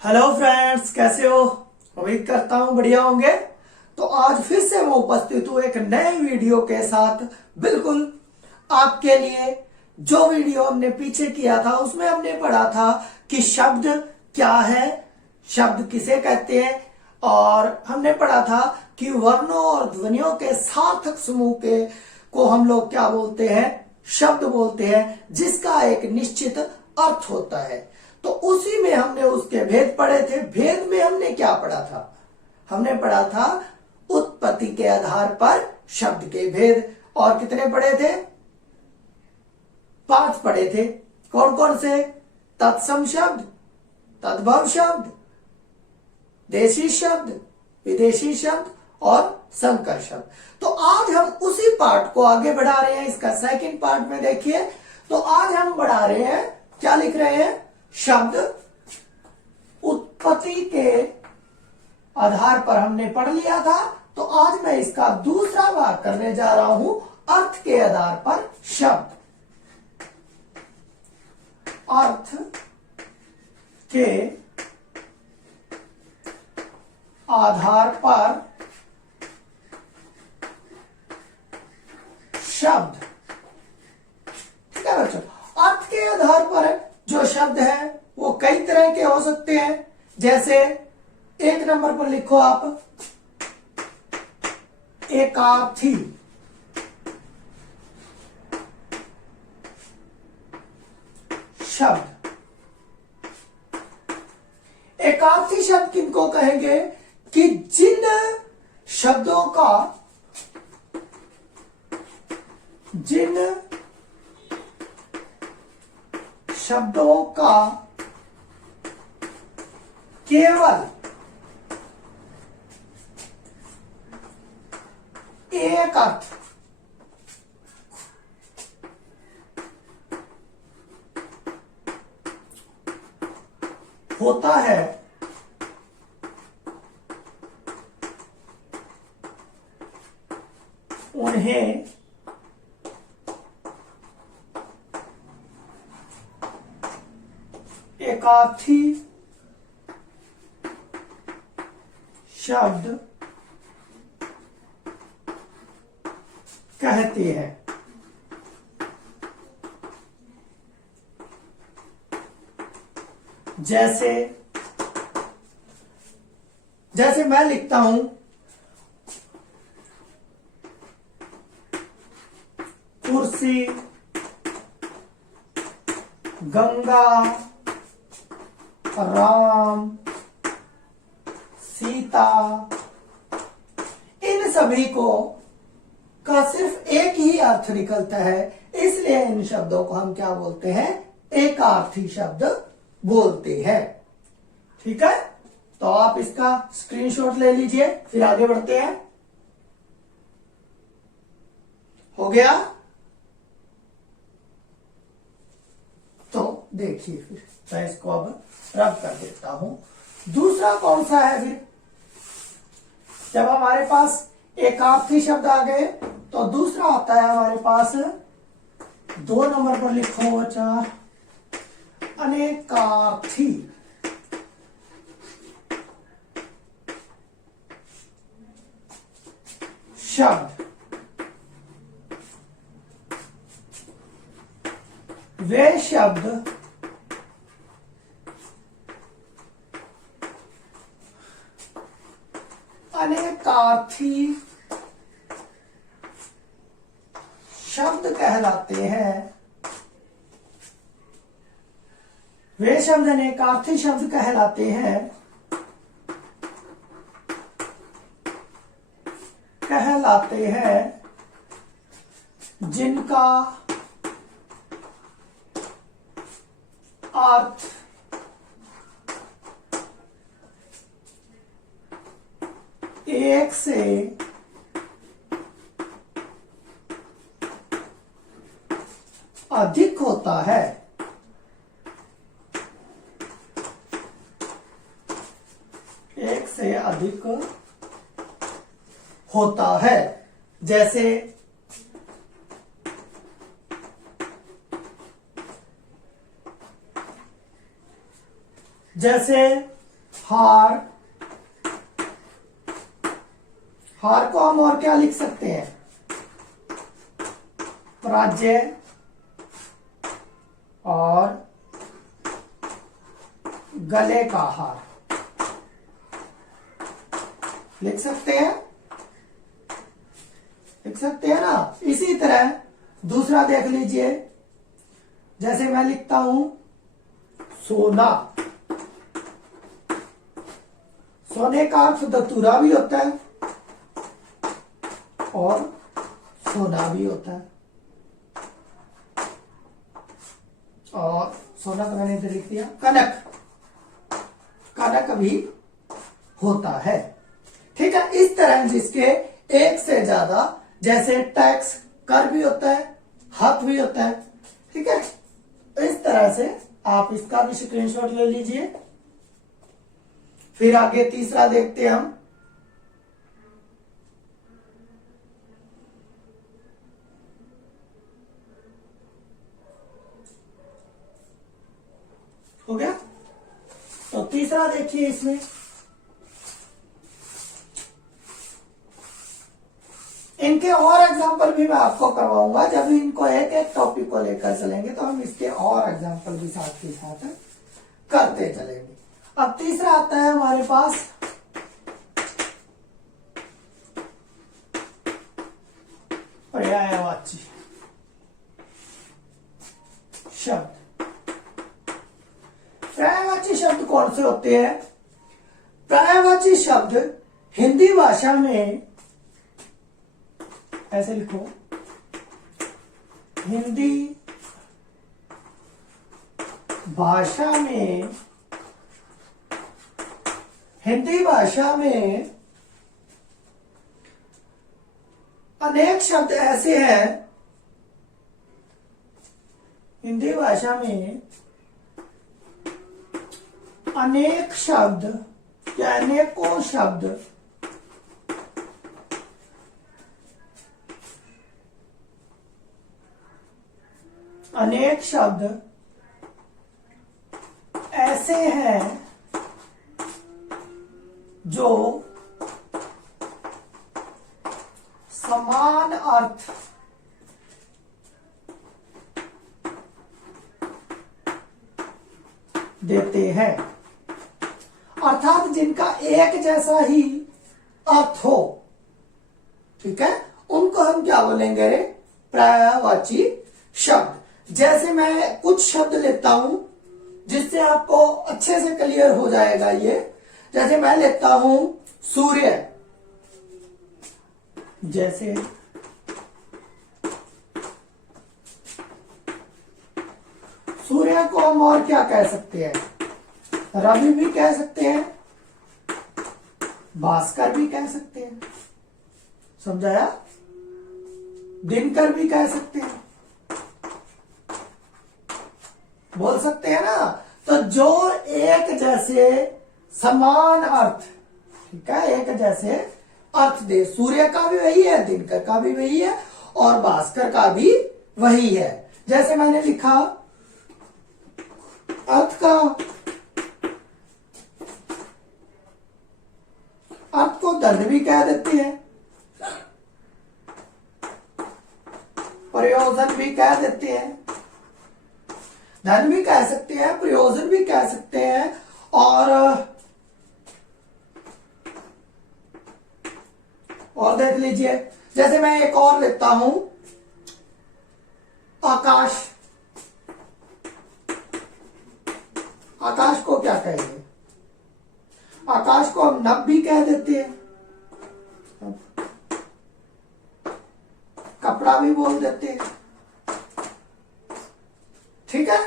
Hello friends, कैसे हो? उम्मीद करता हूँ बढ़िया होंगे। तो आज फिर से मैं उपस्थित हूँ एक नए वीडियो के साथ, बिल्कुल आपके लिए। जो वीडियो हमने पीछे किया था उसमें हमने पढ़ा था कि शब्द क्या है, शब्द किसे कहते हैं, और हमने पढ़ा था कि वर्णों और ध्वनियों के सार्थक समूह के को हम लोग क्या बोलते हैं, शब्द बोलते हैं, जिसका एक निश्चित अर्थ होता है। तो उसी में हमने उसके भेद पढ़े थे। भेद में हमने क्या पढ़ा था? हमने पढ़ा था उत्पत्ति के आधार पर शब्द के भेद। और कितने पढ़े थे? 5 पढ़े थे। कौन कौन से? तत्सम शब्द, तद्भव शब्द, देशी शब्द, विदेशी शब्द और संकर शब्द। तो आज हम उसी पार्ट को आगे बढ़ा रहे हैं। इसका सेकंड पार्ट में देखिए, तो आज हम बढ़ा रहे हैं, क्या लिख रहे हैं? शब्द उत्पत्ति के आधार पर हमने पढ़ लिया था। तो आज मैं इसका दूसरा भाग करने जा रहा हूं, अर्थ के आधार पर शब्द। अर्थ के आधार पर शब्द। ठीक है बच्चों, अर्थ के आधार पर जो शब्द है वो कई तरह के हो सकते हैं। जैसे 1 नंबर पर लिखो आप, एकार्थी। शब्द एकार्थी शब्द किनको कहेंगे? कि जिन शब्दों का केवल एक अर्थ होता है, उन्हें एकार्थी शब्द कहते हैं। जैसे मैं लिखता हूं, कुर्सी, गंगा, राम, सीता, इन सभी को का सिर्फ एक ही अर्थ निकलता है, इसलिए इन शब्दों को हम क्या बोलते हैं? एकार्थी शब्द बोलते हैं। ठीक है, तो आप इसका स्क्रीनशॉट ले लीजिए, फिर आगे बढ़ते हैं। हो गया? तो देखिए, फिर मैं इसको अब रब कर देता हूं। दूसरा कौन सा है? फिर जब हमारे पास एकार्थी शब्द आ गए तो दूसरा आता है हमारे पास, 2 नंबर पर लिखो बच्चा, अनेकार्थी शब्द। वे शब्द अनेकार्थी शब्द कहलाते हैं। वे शब्द अनेकार्थी शब्द कहलाते हैं जिनका अर्थ एक से अधिक होता है। एक से अधिक होता है। जैसे जैसे हार, हार को हम और क्या लिख सकते हैं? राज्य और गले का हार लिख सकते हैं, लिख सकते हैं ना। इसी तरह दूसरा देख लीजिए, जैसे मैं लिखता हूं सोना, सोने का अर्थ धतूरा भी होता है और सोना भी होता है, और सोना तो मैंने इधर लिख दिया। कनक, कनक भी होता है। ठीक है, इस तरह जिसके एक से ज्यादा, जैसे टैक्स, कर भी होता है, हक भी होता है। ठीक है, इस तरह से आप इसका भी स्क्रीनशॉट ले लीजिए। फिर आगे तीसरा देखते हैं हम। हो गया, तो तीसरा देखिए, इसमें इनके और एग्जाम्पल भी मैं आपको करवाऊंगा। जब इनको एक एक टॉपिक को लेकर चलेंगे तो हम इसके और एग्जाम्पल भी साथ के साथ करते चलेंगे। अब तीसरा आता है हमारे पास पर्यायवाची शब्द। पर्यायवाची शब्द कौन से होते हैं? पर्यायवाची शब्द हिंदी भाषा में, ऐसे लिखो, हिंदी भाषा में, हिंदी भाषा में अनेक शब्द ऐसे हैं, हिंदी भाषा में अनेक शब्द या अनेकों शब्द अनेक शब्द ऐसे हैं जो समान अर्थ देते हैं, अर्थात जिनका एक जैसा ही अर्थ हो। ठीक है, उनको हम क्या बोलेंगे? पर्यायवाची शब्द। जैसे मैं कुछ शब्द लेता हूं जिससे आपको अच्छे से क्लियर हो जाएगा ये। जैसे मैं लेता हूं सूर्य, जैसे सूर्य को हम और क्या कह सकते हैं? रवि भी कह सकते हैं, भास्कर भी कह सकते हैं, समझाया? दिनकर भी कह सकते हैं, बोल सकते हैं ना। तो जो एक जैसे समान अर्थ, ठीक है, एक जैसे अर्थ दे। सूर्य का भी वही है, दिनकर का भी वही है, और भास्कर का भी वही है। जैसे मैंने लिखा अर्थ का, अर्थ को दंड भी कह देते हैं, प्रयोजन भी कह देते हैं, धन भी कह सकते हैं, प्रयोजन भी कह सकते हैं, और देख लीजिए, जैसे मैं एक और लेता हूं आकाश। आकाश को क्या कहेंगे? आकाश को हम नभ भी कह देते हैं, कपड़ा भी बोल देते हैं। ठीक है,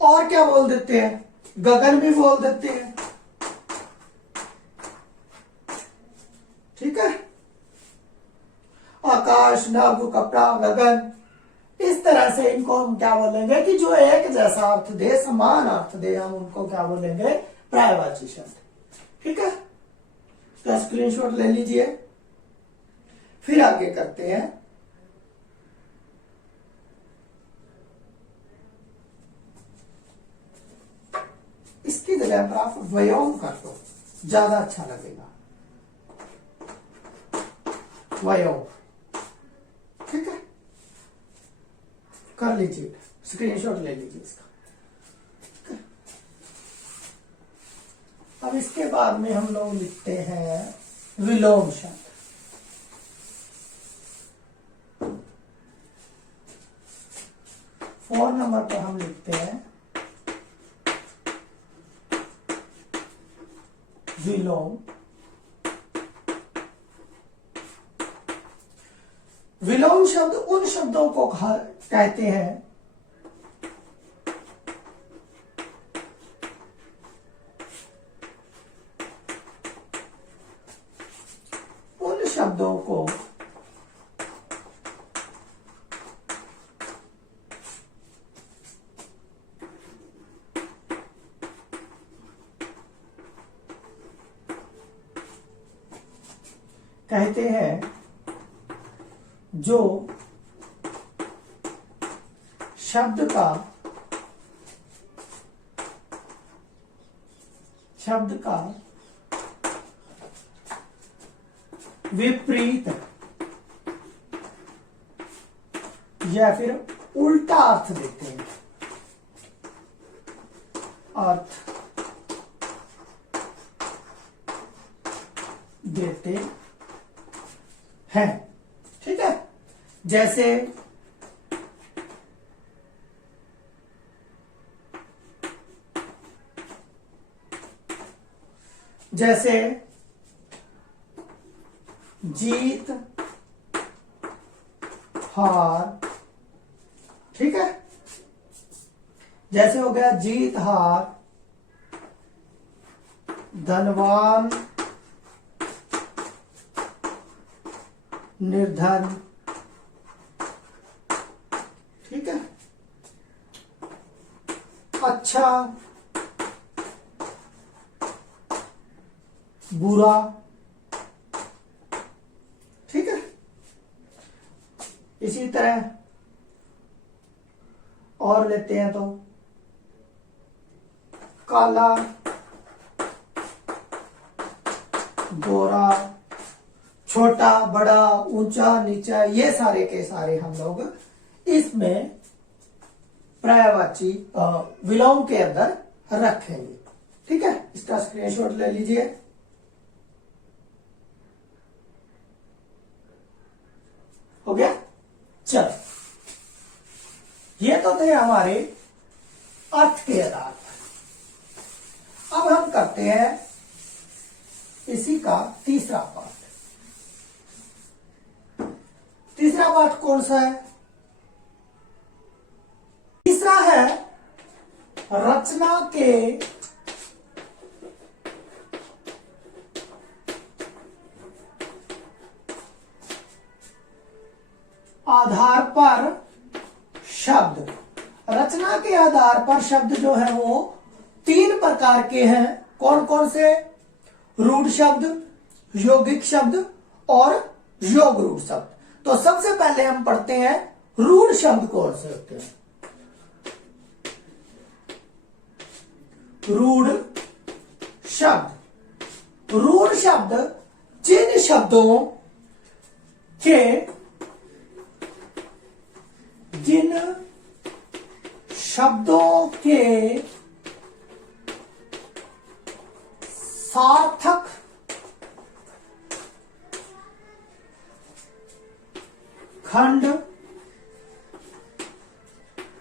और क्या बोल देते हैं? गगन भी बोल देते हैं। ठीक है, आकाश, नभ, कपड़ा, गगन, इस तरह से इनको हम क्या बोलेंगे कि जो एक जैसा अर्थ दे, समान अर्थ दे, हम उनको क्या बोलेंगे? पर्यायवाची शब्द। ठीक है, तो स्क्रीनशॉट ले लीजिए। फिर आगे करते हैं। इसकी जगह पर आप व्योम कर दो, ज्यादा अच्छा लगेगा। व्योम, ठीक है, कर लीजिए, स्क्रीनशॉट ले लीजिए इसका। अब इसके बाद में हम लोग लिखते हैं विलोम शब्द। फोर नंबर पर हम लिखते हैं विलोम। विलोम शब्द उन शब्दों को कहते हैं शब्दों को कहते हैं जो शब्द का विपरीत या फिर उल्टा अर्थ देते हैं, अर्थ देते हैं, ठीक है। जैसे जीत हार, ठीक है, जैसे हो गया जीत हार, धनवान निर्धन, ठीक है, अच्छा बुरा, ठीक है। इसी तरह और लेते हैं तो काला गोरा, छोटा बड़ा, ऊंचा नीचा, ये सारे के सारे हम लोग इसमें पर्यायवाची विलोम के अंदर रखेंगे, ठीक है। इसका स्क्रीनशॉट ले लीजिए। हो गया, चलो, ये तो थे हमारे अर्थ के आधार पर। अब हम करते हैं इसी का तीसरा पार्ट। तीसरा पार्ट कौन सा है? तीसरा है रचना के आधार पर शब्द। रचना के आधार पर शब्द जो है वो तीन प्रकार के हैं। कौन कौन से? रूढ़ शब्द, यौगिक शब्द और योग रूढ़ शब्द। तो सबसे पहले हम पढ़ते हैं रूढ़ शब्द कौन से होते हैं। रूढ़ शब्द। रूढ़ शब्द जिन शब्दों के सार्थक खंड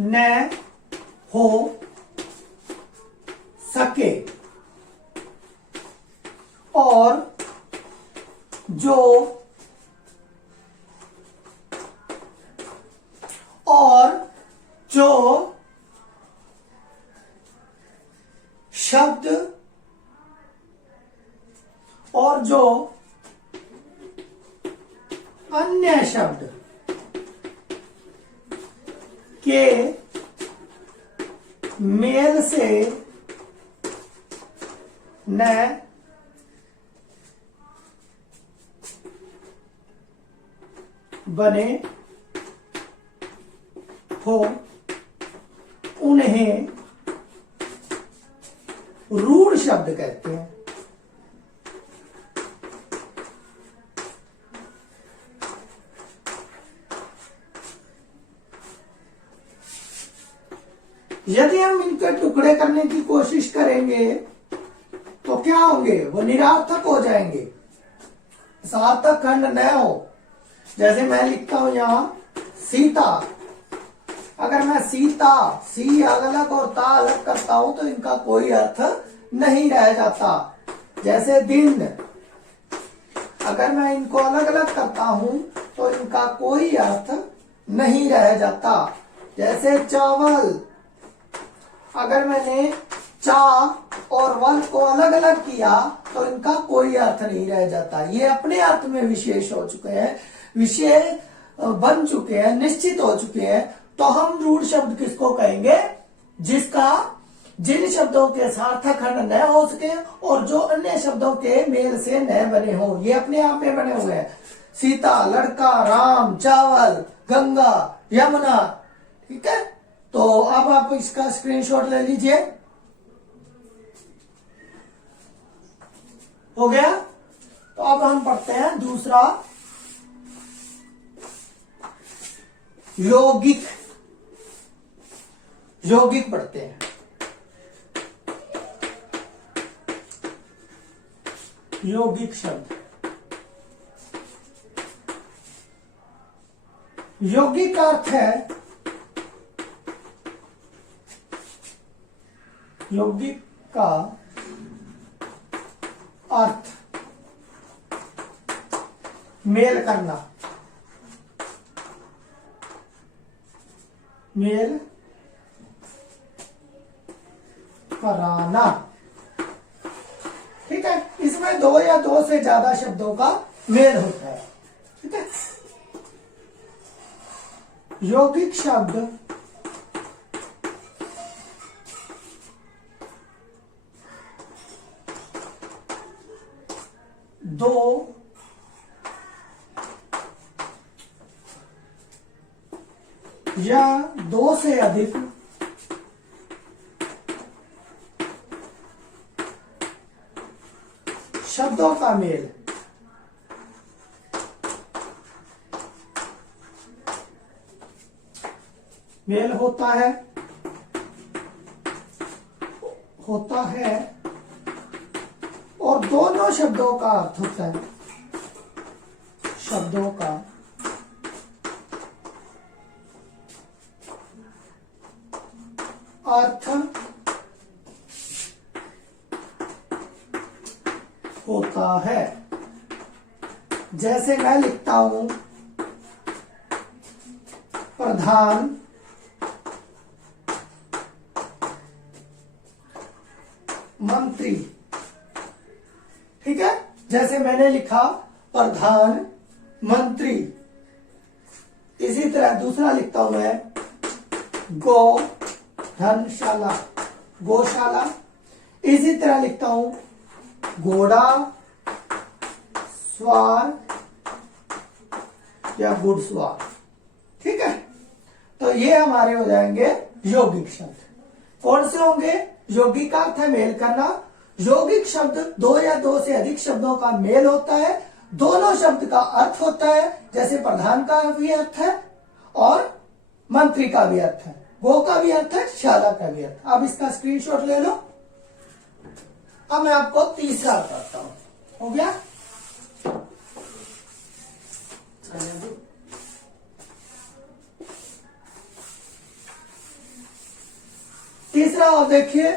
न हो सके और जो शब्द और जो अन्य शब्द के मेल से न बने हो उन्हें रूढ़ रूढ़ शब्द कहते हैं। यदि हम इनके टुकड़े करने की कोशिश करेंगे तो क्या होंगे, वो निरर्थक हो जाएंगे, सार्थक खंड न हो। जैसे मैं लिखता हूं यहां सीता, अगर मैं सीता सी अलग और ता अलग करता हूं तो इनका कोई अर्थ नहीं रह जाता। जैसे दिन, अगर मैं इनको अलग अलग करता हूं तो इनका कोई अर्थ नहीं रह जाता। जैसे चावल, अगर मैंने चा और वल को अलग अलग किया तो इनका कोई अर्थ नहीं रह जाता। ये अपने अर्थ में विशेष हो चुके हैं, विषय बन चुके हैं, निश्चित हो चुके हैं। तो हम रूढ़ शब्द किसको कहेंगे, जिन शब्दों के सार्थक खंड न हो सके और जो अन्य शब्दों के मेल से न बने हो। ये अपने आप में बने हुए हैं, सीता, लड़का, राम, चावल, गंगा, यमुना। ठीक है, तो अब आप इसका स्क्रीनशॉट ले लीजिए। हो गया। तो अब हम पढ़ते हैं दूसरा, यौगिक। यौगिक पढ़ते हैं। यौगिक शब्द, यौगिक का अर्थ है, यौगिक का अर्थ मेल करना, मेल कराना। ठीक है, इसमें दो या दो से ज्यादा शब्दों का मेल होता है। ठीक है, यौगिक शब्द दो या दो से अधिक शब्दों का मेल होता है और दोनों शब्दों का अर्थ होता है, शब्दों का अर्थ होता है। जैसे मैं लिखता हूं प्रधान मंत्री। ठीक है, जैसे मैंने लिखा प्रधान मंत्री। इसी तरह दूसरा लिखता हूं मैं गो धनशाला, गौशाला। इसी तरह लिखता हूं घोड़ा स्वार या घुड़सवार। ठीक है, तो ये हमारे हो जाएंगे यौगिक शब्द। कौन से होंगे? यौगिक का अर्थ है मेल करना। यौगिक शब्द दो या दो से अधिक शब्दों का मेल होता है, दोनों शब्द का अर्थ होता है। जैसे प्रधान का भी अर्थ है और मंत्री का भी अर्थ है, गो का भी अर्थ है, शाला का भी अर्थ। अब इसका स्क्रीनशॉट ले लो। अब मैं आपको तीसरा बताता हूं। हो गया? तीसरा आप देखिए,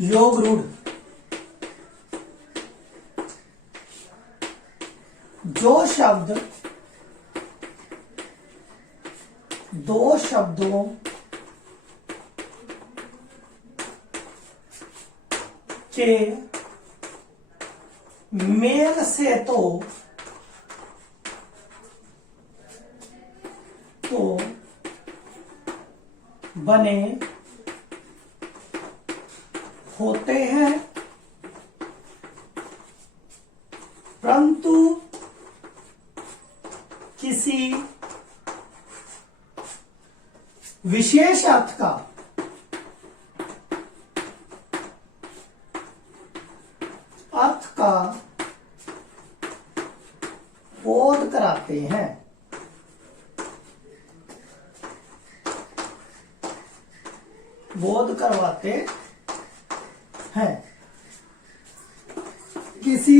योग रूढ़। जो शब्द दो शब्दों के मेल से तो बने होते हैं, परंतु किसी विशेष अर्थ का बोध कराते हैं। बोध करवाते हैं। किसी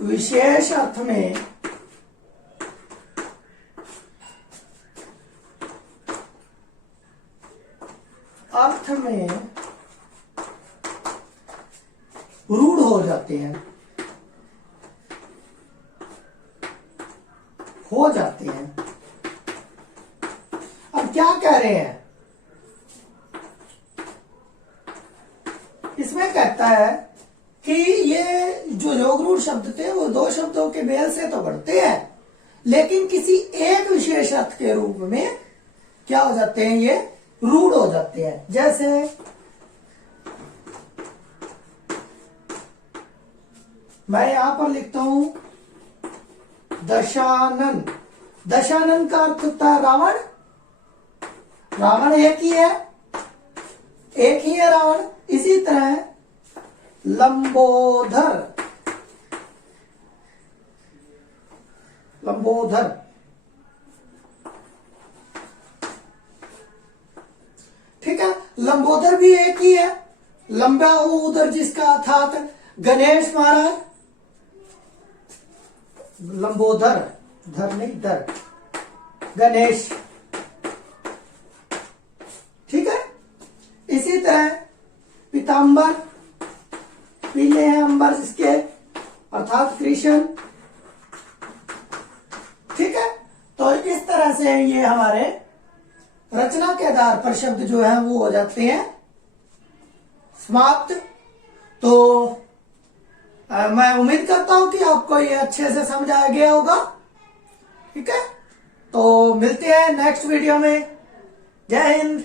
विशेष अर्थ में रूढ़ हो जाते हैं। अब क्या कह रहे हैं इसमें? कहता है कि ये जो योगरूढ़ शब्द थे वो दो शब्दों के मेल से तो बढ़ते हैं, लेकिन किसी एक विशेष अर्थ के रूप में क्या हो जाते हैं? ये रूढ़ हो जाते हैं। जैसे मैं यहां पर लिखता हूं दशानन। दशानन का अर्थ होता है रावण। रावण एक ही है रावण। इसी तरह लंबोदर। ठीक है, लंबोदर भी एक ही है। लंबा उदर जिसका अर्थात गणेश महाराज। लंबोदर, धर नहीं दर, गणेश। ठीक है, इसी तरह पीतांबर, पीले हैं अंबर जिसके अर्थात कृष्ण। ठीक है, तो इस तरह से ये हमारे रचना के आधार पर शब्द जो है वो हो जाते हैं समाप्त। तो मैं उम्मीद करता हूं कि आपको ये अच्छे से समझाया गया होगा। ठीक है, तो मिलते हैं नेक्स्ट वीडियो में। जय हिंद।